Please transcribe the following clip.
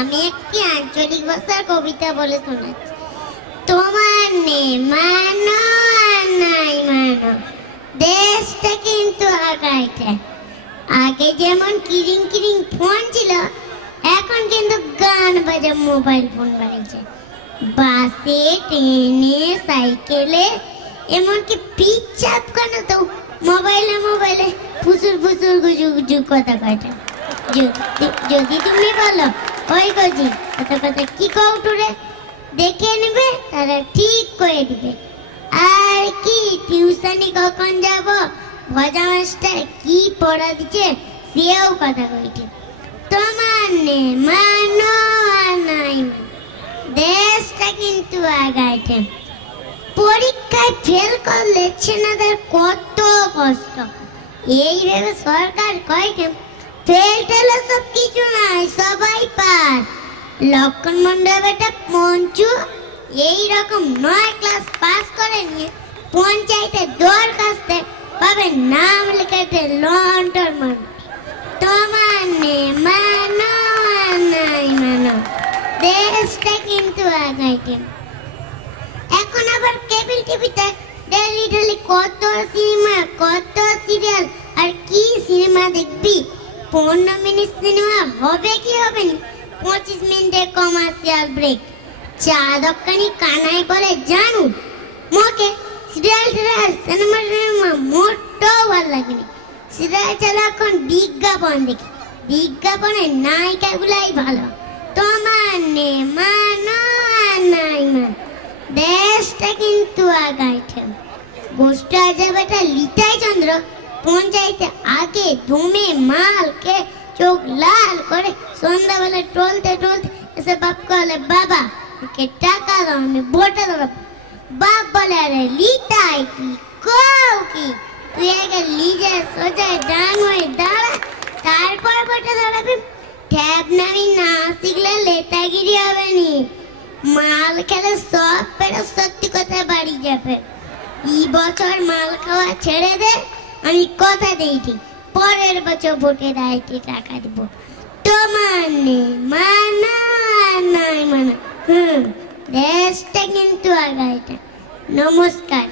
আমি একটি আঞ্চলিক ভাষার কবিতা বলে শোনাচ্ছি। তোমার নে মানো আর নাই মানো, দেশটা কিন্তু আগাইছে। আগে যেমন কিরিং কিরিং ফোন ছিল, এখন কিন্তু গান বাজে মোবাইল ফোন বাড়িয়েছে। বাসে, ট্রেনে, সাইকেলে, এমনকি পিচ্ছাপ কেন তো মোবাইলে মোবাইলে ফুসুর ফুসুর গুজু গুজু কথা কয়টা। যদি তুমি বলো ওই গজি কথা কথা কি কৌটুরে দেখে নেবে, তারা ঠিক করে দিবে। আর কি টিউশনি কখন যাব, ভজা মাস্টার কি পড়া দিচ্ছে সেও কথা কইছে। তোমার নে মানো আর নাই মানো, দেশটা কিন্তু আগাইছে। পরীক্ষায় ফেল করলে ছেলেদের কত কষ্ট, এই ভেবে সরকার কয় ফেল টেলে সব কিছু নাই, সবাই পাস। লক্ষণ মন্ডল বেটা পঞ্চু এইরকম 9 ক্লাস পাস করে নিয়ে পঞ্চায়েতে দরখাস্তে পাবে নাম লেখাতে লন্ডন মান। তোমার নে মানো আর নাই মানো, দেশটা কিন্তু আগাইছে। এখন আবার কেবল টিভিতে ডেলি ডেলি কত সিনেমা, কত সিরিয়াল, আর কি সিনেমা দেখবি। 15 মিনিট সিনেমা হবে কি হবে না, 25 মিনিটের কমার্শিয়াল ব্রেক। চা দোকানি কানাই বলে জানু মোকে সিরিয়াল সিনেমা মোটেও ভালো লাগেনি। সিরিয়াল চালা এখন বিজ্ঞাপন দেখি, বিজ্ঞাপনের নায়িকাগুলাই ভালো। তোমার নে মানো আর নাই মানো, দেশটা কিন্তু আগাইছে। গোষ্ঠ আজাবেটা লিটাই চন্দ্র পঞ্চায়েতে আগে দমে মালকে চোখ লাল করে সন্ধ্যাবেলা টলতে টলতে এসে বাপকে বলে বাবা ওকে টাকা দাও, আমি ভোটে দাঁড়াবো। বাপ বলে আরে লিটাই কি কও কি, তুই আগে লিজে সোজায় ডান হয়ে দাঁড়া, তারপর ভোটে দাঁড়াবি। ট্যাব নামি না শিখলে লেতাগিরি হবে নি, মাল খেলে সব পেরে সত্যি কথা বাড়ি যাবে। এই বছর মাল খাওয়া ছেড়ে দে, আমি কথা দিয়েছি পরের বছর ভোটে দাঁড়িয়ে টাকা দিব। তোমার নে মানো আর নাই মানো, দেশটা কিন্তু আগাইছে। নমস্কার।